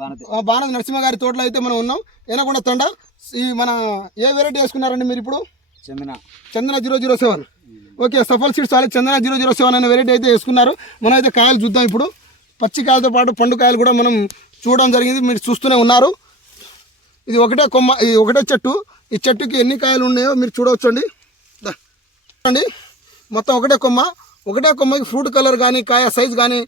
బాణది నరసింహ గారి తోటలో అయితే మనం ఉన్నాం. ఏనకొండ తండ. ఈ మన ఏ వెరైటీ వేసుకున్నారండి మీరు ఇప్పుడు? చందన 007. ఓకే, సఫల్ సీడ్స్ వాళ్ళకి చందన 007 అనే వెరైటీ అయితే వేసుకున్నారు. మనం అయితే కాయలు చూద్దాం ఇప్పుడు. పచ్చి కాయలతో పాటు పండు కాయలు కూడా మనం చూడడం జరిగింది, మీరు చూస్తూనే ఉన్నారు. ఇది ఒకటే కొమ్మ, ఇది ఒకటే చెట్టు. ఈ చెట్టుకి ఎన్ని కాయలు ఉన్నాయో మీరు చూడవచ్చండి. అండి మొత్తం ఒకటే కొమ్మ. ఒకటే కొమ్మకి ఫ్రూట్ కలర్ కానీ కాయ సైజ్ కానీ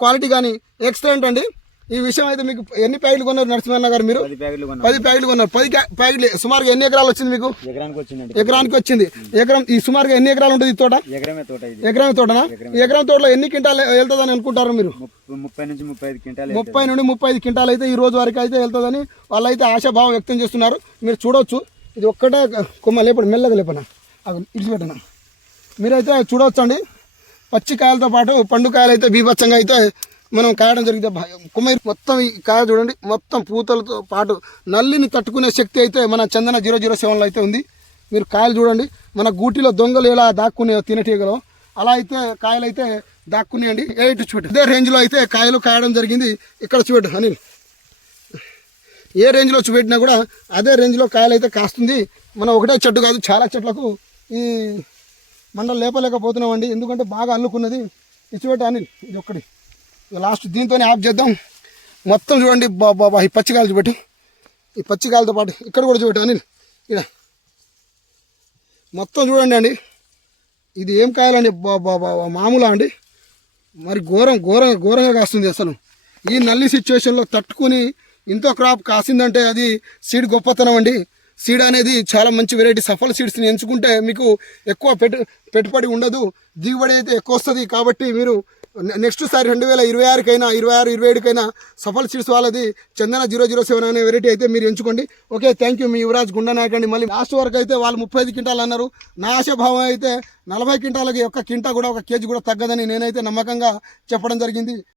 క్వాలిటీ కానీ ఎక్సలెంట్ అండి. ఈ విషయం అయితే మీకు ఎన్ని ప్యాకెట్లు కొన్నారు నరసింహన్న గారు? మీరు 10 ప్యాకెట్లు కొన్నారు. 10 ప్యాకెట్లు సుమారుగా ఎన్ని ఎకరాలు వచ్చింది మీకు? ఎకరానికి వచ్చింది. ఎకరం ఈ సుమారుగా ఎన్ని ఎకరాలు ఉంటుంది ఈ తోట? ఎకరమే తోటనా? ఈ ఎకరం తోటలో ఎన్ని క్వింటాలు వెళ్తుందని అనుకుంటారు మీరు? 30 నుండి 35 క్వింటాలు అయితే ఈ రోజు వరకు అయితే వెళ్తుందని వాళ్ళైతే ఆశాభావం వ్యక్తం చేస్తున్నారు. మీరు చూడవచ్చు. ఇది ఒక్కటే కొమ్మ. లేపండి, మెల్లగా లేపనా, ఇడిచిపెట్టనా. మీరైతే చూడవచ్చు అండి. పచ్చి కాయలతో పాటు పండు కాయలు అయితే బీభత్సంగా అయితే మనం కాయడం జరిగితే కొమ్మ మొత్తం ఈ కాయ చూడండి, మొత్తం పూతలతో పాటు నల్లిని తట్టుకునే శక్తి అయితే మన చందన 007లో అయితే ఉంది. మీరు కాయలు చూడండి. మన గూటిలో దొంగలు ఎలా దాక్కునే తినటీగలో అలా అయితే కాయలు అయితే దాక్కునేయండి. ఇటు చూపెట్టు. ఇదే రేంజ్లో అయితే కాయలు కాయడం జరిగింది. ఇక్కడ చూపెట్టు అనిల్. ఏ రేంజ్లో చూపెట్టినా కూడా అదే రేంజ్లో కాయలు అయితే కాస్తుంది. మనం ఒకటే చెట్టు కాదు, చాలా చెట్లకు ఈ మండలు లేపలేకపోతున్నామండి, ఎందుకంటే బాగా అల్లుకున్నది. ఇచ్చిపెట్టు అనిల్. ఇది ఒక్కటి లాస్ట్, దీంతోనే ఆఫ్ చేద్దాం. మొత్తం చూడండి బాబా, ఈ పచ్చికాయలు చూపెట్టు. ఈ పచ్చికాయలతో పాటు ఇక్కడ కూడా చూపెట్టు అనిల్. ఇక్కడ మొత్తం చూడండి అండి. ఇది ఏం కాయాలండి బాబా, మామూలా అండి? మరి ఘోరంగా కాస్తుంది అసలు. ఈ నల్లి సిచ్యువేషన్లో తట్టుకుని ఇంతో క్రాప్ కాసిందంటే అది సీడ్ గొప్పతనం అండి. సీడ్ అనేది చాలా మంచి వెరైటీ. సఫల్ సీడ్స్ని ఎంచుకుంటే మీకు ఎక్కువ పెట్టుబడి ఉండదు, దిగుబడి అయితే ఎక్కువ వస్తుంది. కాబట్టి మీరు నెక్స్ట్ సారి 2026కైనా 27కైనా సఫల్ సీడ్స్ వాళ్ళది చందన 007 అనే వెరైటీ అయితే మీరు ఎంచుకోండి. Okay, thank you. మీ యువరాజ్ గుండనాయక్ అండి. మళ్ళీ లాస్ట్ వరకు అయితే వాళ్ళు 35 క్వింటాలు అన్నారు. నా ఆశాభావం అయితే 40 క్వింటాలకి ఒక్క కింటా కూడా, ఒక కేజీ కూడా తగ్గదని నేనైతే నమ్మకంగా చెప్పడం జరిగింది.